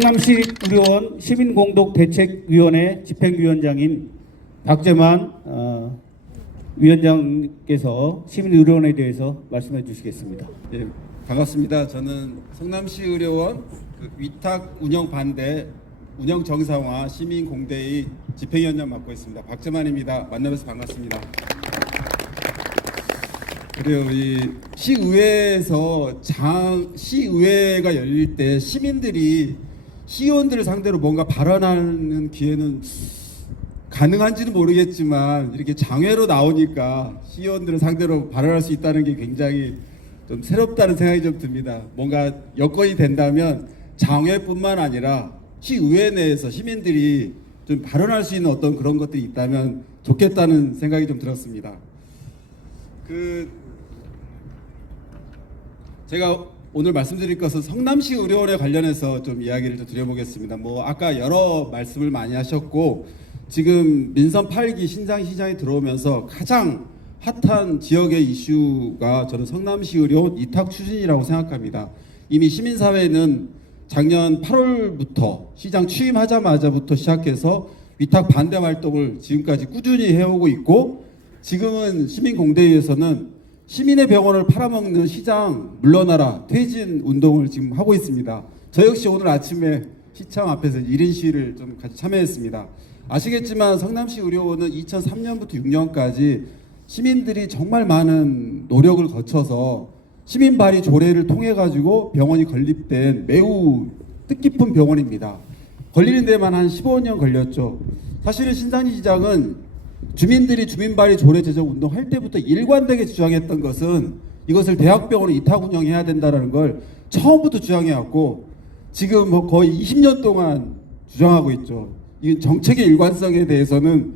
성남시의료원 시민공동대책위원회 집행위원장인 박재만 위원장께서 시민의료원에 대해서 말씀해 주시겠습니다. 예, 반갑습니다. 저는 성남시의료원 위탁 운영 반대 운영 정상화 시민공대의 집행위원장 맡고 있습니다. 박재만입니다. 만나면서 반갑습니다. 그리고 이 시의회에서 시의회가 열릴 때 시민들이 시의원들을 상대로 뭔가 발언하는 기회는 가능한지는 모르겠지만 이렇게 장외로 나오니까 시의원들을 상대로 발언할 수 있다는 게 굉장히 좀 새롭다는 생각이 좀 듭니다. 뭔가 여건이 된다면 장외뿐만 아니라 시의회 내에서 시민들이 좀 발언할 수 있는 어떤 그런 것들이 있다면 좋겠다는 생각이 좀 들었습니다. 제가 오늘 말씀드릴 것은 성남시 의료원에 관련해서 좀 이야기를 좀 드려보겠습니다. 아까 여러 말씀을 많이 하셨고 지금 민선 8기 신장시장이 들어오면서 가장 핫한 지역의 이슈가 저는 성남시 의료원 이탁 추진이라고 생각합니다. 이미 시민사회는 작년 8월부터 시장 취임하자마자부터 시작해서 위탁 반대 활동을 지금까지 꾸준히 해오고 있고 지금은 시민공대위에서는 시민의 병원을 팔아먹는 시장 물러나라 퇴진 운동을 지금 하고 있습니다. 저 역시 오늘 아침에 시청 앞에서 1인 시위를 좀 같이 참여했습니다. 아시겠지만 성남시 의료원은 2003년부터 6년까지 시민들이 정말 많은 노력을 거쳐서 시민 발의 조례를 통해 가지고 병원이 건립된 매우 뜻깊은 병원입니다. 걸리는 데만 한 15년 걸렸죠. 사실은 신장희 시장은 주민들이 주민 발의 조례 제정 운동할 때부터 일관되게 주장했던 것은 이것을 대학병원을 이탁 운영해야 된다는 걸 처음부터 주장해왔고 지금 거의 20년 동안 주장하고 있죠. 이 정책의 일관성에 대해서는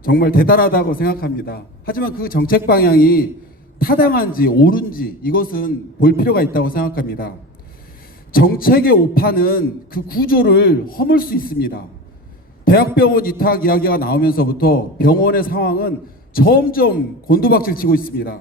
정말 대단하다고 생각합니다. 하지만 그 정책 방향이 타당한지 옳은지 이것은 볼 필요가 있다고 생각합니다. 정책의 오판은 그 구조를 허물 수 있습니다. 대학병원 이탁 이야기가 나오면서부터 병원의 상황은 점점 곤두박질 치고 있습니다.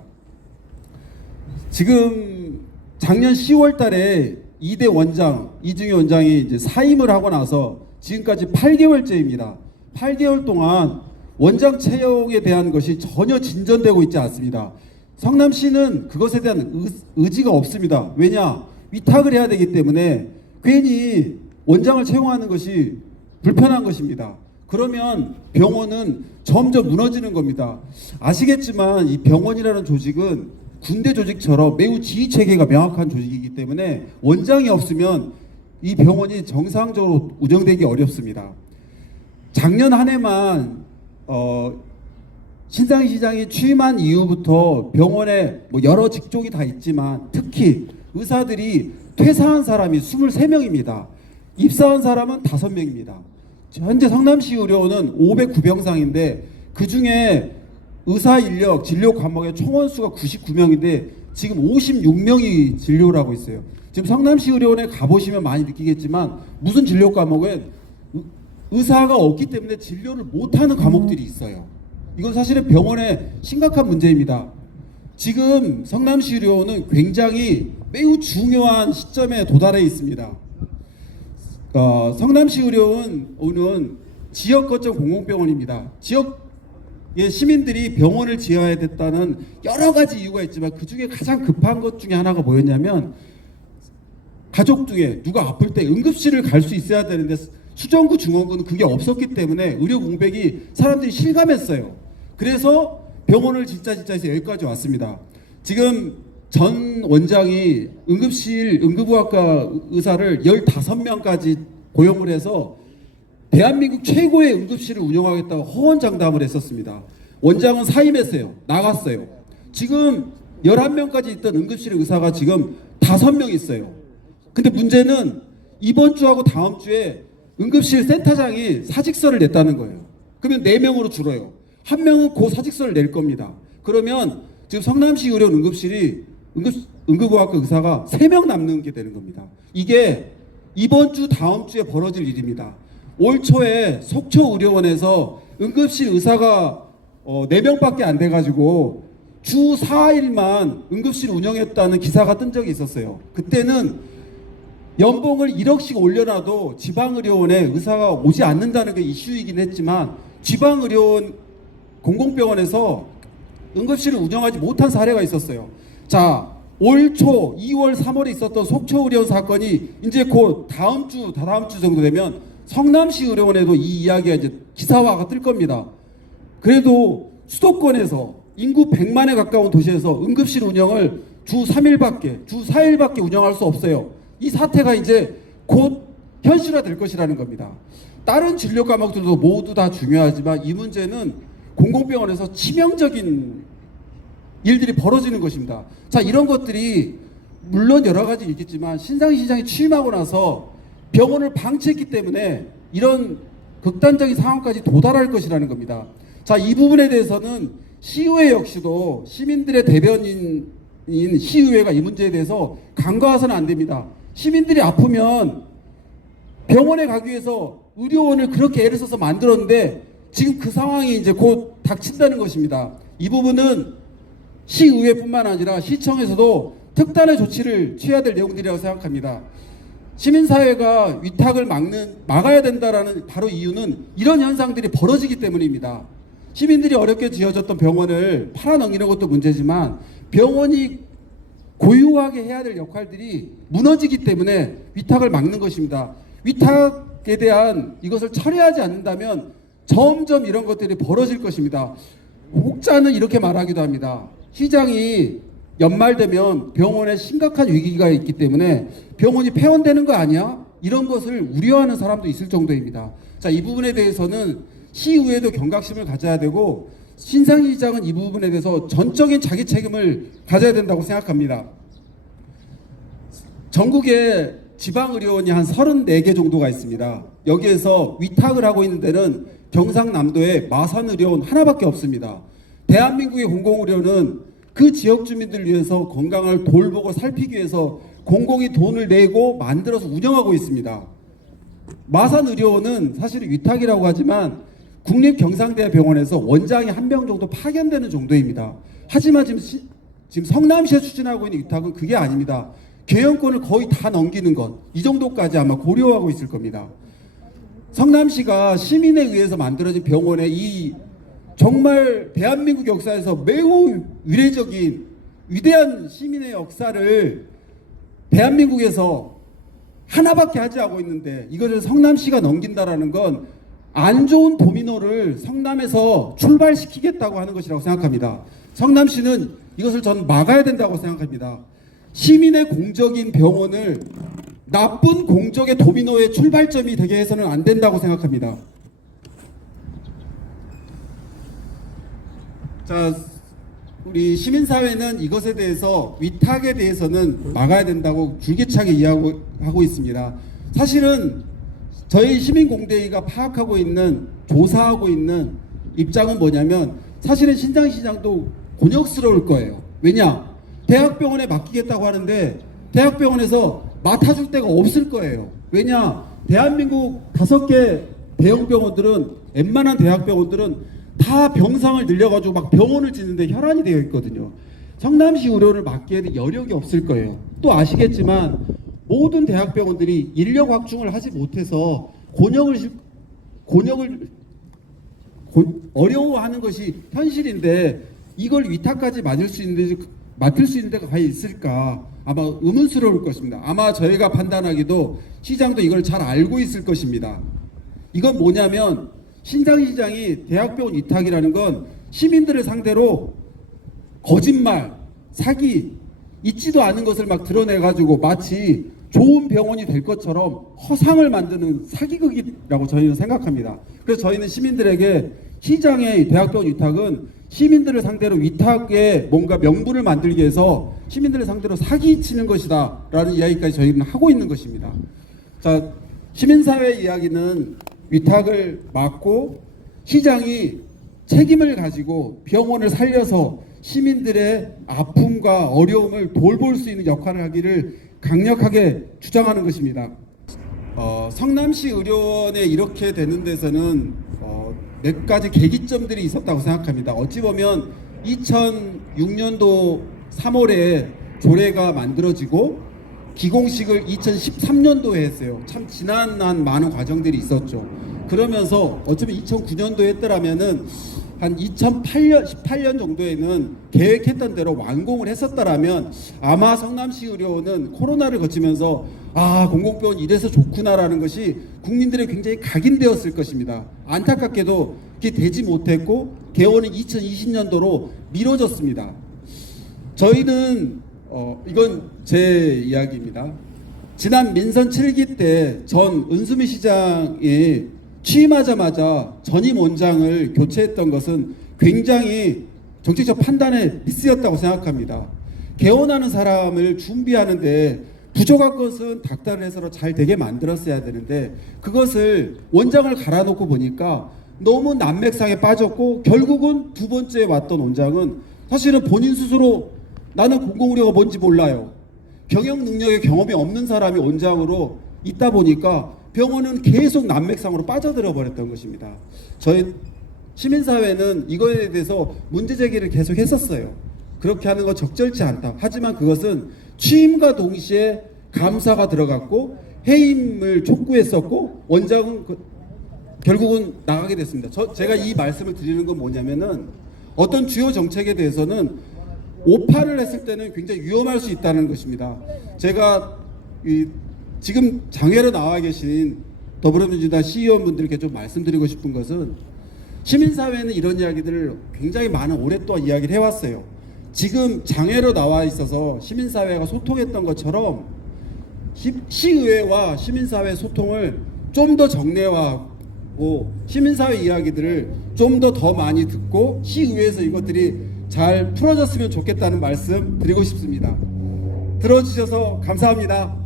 지금 작년 10월 달에 이대 원장, 이중희 원장이 이제 사임을 하고 나서 지금까지 8개월째입니다. 8개월 동안 원장 채용에 대한 것이 전혀 진전되고 있지 않습니다. 성남시는 그것에 대한 의지가 없습니다. 왜냐? 위탁을 해야 되기 때문에 괜히 원장을 채용하는 것이 불편한 것입니다. 그러면 병원은 점점 무너지는 겁니다. 아시겠지만 이 병원이라는 조직은 군대 조직처럼 매우 지휘체계가 명확한 조직이기 때문에 원장이 없으면 이 병원이 정상적으로 운영되기 어렵습니다. 작년 한 해만 신장희 시장이 취임한 이후부터 병원에 여러 직종이 다 있지만 특히 의사들이 퇴사한 사람이 23명입니다. 입사한 사람은 5명입니다. 현재 성남시 의료원은 509병상인데 그 중에 의사 인력, 진료 과목의 총원수가 99명인데 지금 56명이 진료를 하고 있어요. 지금 성남시 의료원에 가보시면 많이 느끼겠지만 무슨 진료 과목은 의사가 없기 때문에 진료를 못하는 과목들이 있어요. 이건 사실은 병원의 심각한 문제입니다. 지금 성남시 의료원은 굉장히 매우 중요한 시점에 도달해 있습니다. 성남시 의료원은 지역 거점 공공병원입니다. 지역의 시민들이 병원을 지어야 됐다는 여러 가지 이유가 있지만 그 중에 가장 급한 것 중에 하나가 뭐였냐면 가족 중에 누가 아플 때 응급실을 갈 수 있어야 되는데 수정구 중원구는 그게 없었기 때문에 의료 공백이 사람들이 실감했어요. 그래서 병원을 진짜 해서 여기까지 왔습니다. 지금 전 원장이 응급의학과 의사를 15명까지 고용을 해서 대한민국 최고의 응급실을 운영하겠다고 허언장담을 했었습니다. 원장은 사임했어요. 나갔어요. 지금 11명까지 있던 응급실 의사가 지금 5명 있어요. 근데 문제는 이번 주하고 다음 주에 응급실 센터장이 사직서를 냈다는 거예요. 그러면 4명으로 줄어요. 1명은 그 사직서를 낼 겁니다. 그러면 지금 성남시 의료원 응급실이 응급의학과 의사가 3명 남는 게 되는 겁니다. 이게 이번 주 다음 주에 벌어질 일입니다. 올 초에 속초의료원에서 응급실 의사가 4명밖에 안 돼가지고 주 4일만 응급실 운영했다는 기사가 뜬 적이 있었어요. 그때는 연봉을 1억씩 올려놔도 지방의료원에 의사가 오지 않는다는 게 이슈이긴 했지만 지방의료원 공공병원에서 응급실을 운영하지 못한 사례가 있었어요. 자, 올 초 2월 3월에 있었던 속초의료원 사건이 이제 곧 다음 주 다다음 주 정도 되면 성남시 의료원에도 이 이야기가 이제 기사화가 뜰 겁니다. 그래도 수도권에서 인구 100만에 가까운 도시에서 응급실 운영을 주 3일밖에, 주 4일밖에 운영할 수 없어요. 이 사태가 이제 곧 현실화될 것이라는 겁니다. 다른 진료 과목들도 모두 다 중요하지만 이 문제는 공공병원에서 치명적인 일들이 벌어지는 것입니다. 자, 이런 것들이 물론 여러 가지 있겠지만 신상희 시장이 취임하고 나서 병원을 방치했기 때문에 이런 극단적인 상황까지 도달할 것이라는 겁니다. 자, 이 부분에 대해서는 시의회 역시도 시민들의 대변인인 시의회가 이 문제에 대해서 간과해서는 안 됩니다. 시민들이 아프면 병원에 가기 위해서 의료원을 그렇게 애를 써서 만들었는데 지금 그 상황이 이제 곧 닥친다는 것입니다. 이 부분은 시의회뿐만 아니라 시청에서도 특단의 조치를 취해야 될 내용들이라고 생각합니다. 시민사회가 위탁을 막아야 된다라는 바로 이유는 이런 현상들이 벌어지기 때문입니다. 시민들이 어렵게 지어졌던 병원을 팔아넘기는 것도 문제지만 병원이 고유하게 해야 될 역할들이 무너지기 때문에 위탁을 막는 것입니다. 위탁에 대한 이것을 처리하지 않는다면 점점 이런 것들이 벌어질 것입니다. 혹자는 이렇게 말하기도 합니다. 시장이 연말 되면 병원에 심각한 위기가 있기 때문에 병원이 폐원되는 거 아니야? 이런 것을 우려하는 사람도 있을 정도입니다. 자, 이 부분에 대해서는 시의회도 경각심을 가져야 되고 신상희 시장은 이 부분에 대해서 전적인 자기 책임을 가져야 된다고 생각합니다. 전국에 지방의료원이 한 34개 정도가 있습니다. 여기에서 위탁을 하고 있는 데는 경상남도에 마산의료원 하나밖에 없습니다. 대한민국의 공공의료는 그 지역 주민들을 위해서 건강을 돌보고 살피기 위해서 공공이 돈을 내고 만들어서 운영하고 있습니다. 마산의료원은 사실 위탁이라고 하지만 국립경상대병원에서 원장이 한 명 정도 파견되는 정도입니다. 하지만 지금 성남시에 추진하고 있는 위탁은 그게 아닙니다. 개연권을 거의 다 넘기는 것, 이 정도까지 아마 고려하고 있을 겁니다. 성남시가 시민에 의해서 만들어진 병원에 이 정말 대한민국 역사에서 매우 위례적인 위대한 시민의 역사를 대한민국에서 하나밖에 하지 않고 있는데 이것을 성남시가 넘긴다라는 건 안 좋은 도미노를 성남에서 출발시키겠다고 하는 것이라고 생각합니다. 성남시는 이것을 전 막아야 된다고 생각합니다. 시민의 공적인 병원을 나쁜 공적의 도미노의 출발점이 되게 해서는 안 된다고 생각합니다. 자, 우리 시민사회는 이것에 대해서 위탁에 대해서는 막아야 된다고 줄기차게 이야기하고 있습니다. 사실은 저희 시민공대위가 파악하고 있는, 조사하고 있는 입장은 뭐냐면 사실은 신장시장도 곤욕스러울 거예요. 왜냐? 대학병원에 맡기겠다고 하는데 대학병원에서 맡아줄 데가 없을 거예요. 왜냐? 대한민국 5개 대형병원들은, 웬만한 대학병원들은 다 병상을 늘려가지고 막 병원을 짓는데 혈안이 되어 있거든요. 성남시 의료를 맡기에는 여력이 없을 거예요. 또 아시겠지만 모든 대학병원들이 인력 확충을 하지 못해서 어려워하는 것이 현실인데 이걸 위탁까지 맡을 수 있는 데가 과연 있을까? 아마 의문스러울 것입니다. 아마 저희가 판단하기도 시장도 이걸 잘 알고 있을 것입니다. 이건 뭐냐면 신상희 시장이 대학병원 위탁이라는 건 시민들을 상대로 거짓말, 사기, 있지도 않은 것을 막 드러내가지고 마치 좋은 병원이 될 것처럼 허상을 만드는 사기극이라고 저희는 생각합니다. 그래서 저희는 시민들에게 시장의 대학병원 위탁은 시민들을 상대로 위탁에 뭔가 명분을 만들기 위해서 시민들을 상대로 사기치는 것이다 라는 이야기까지 저희는 하고 있는 것입니다. 자, 시민사회 이야기는 위탁을 막고 시장이 책임을 가지고 병원을 살려서 시민들의 아픔과 어려움을 돌볼 수 있는 역할을 하기를 강력하게 주장하는 것입니다. 성남시 의료원에 이렇게 되는 데서는 몇 가지 계기점들이 있었다고 생각합니다. 어찌 보면 2006년도 3월에 조례가 만들어지고 기공식을 2013년도에 했어요. 참 지난한 많은 과정들이 있었죠. 그러면서 어쩌면 2009년도에 했더라면은 한 2008년, 18년 정도에는 계획했던 대로 완공을 했었더라면 아마 성남시 의료원은 코로나를 거치면서 아, 공공병원 이래서 좋구나라는 것이 국민들의 굉장히 각인되었을 것입니다. 안타깝게도 그게 되지 못했고 개원은 2020년도로 미뤄졌습니다. 저희는 이건 제 이야기입니다. 지난 민선 7기 때 전 은수미 시장이 취임하자마자 전임 원장을 교체했던 것은 굉장히 정책적 판단의 미스였다고 생각합니다. 개원하는 사람을 준비하는데 부족한 것은 닥달해서 잘 되게 만들었어야 되는데 그것을 원장을 갈아놓고 보니까 너무 난맥상에 빠졌고 결국은 두 번째 왔던 원장은 사실은 본인 스스로 나는 공공의료가 뭔지 몰라요. 경영 능력에 경험이 없는 사람이 원장으로 있다 보니까 병원은 계속 난맥상으로 빠져들어 버렸던 것입니다. 저희 시민사회는 이거에 대해서 문제 제기를 계속 했었어요. 그렇게 하는 건 적절치 않다. 하지만 그것은 취임과 동시에 감사가 들어갔고 해임을 촉구했었고 원장은 결국은 나가게 됐습니다. 제가 이 말씀을 드리는 건 뭐냐면은 어떤 주요 정책에 대해서는 오판을 했을 때는 굉장히 위험할 수 있다는 것입니다. 제가 지금 장외로 나와 계신 더불어민주당 시의원분들께 좀 말씀드리고 싶은 것은 시민사회는 이런 이야기들을 굉장히 많은 오랫동안 이야기를 해왔어요. 지금 장외로 나와 있어서 시민사회가 소통했던 것처럼 시의회와 시민사회 소통을 좀 더 정례화하고 시민사회 이야기들을 좀 더 많이 듣고 시의회에서 이것들이 잘 풀어졌으면 좋겠다는 말씀 드리고 싶습니다. 들어주셔서 감사합니다.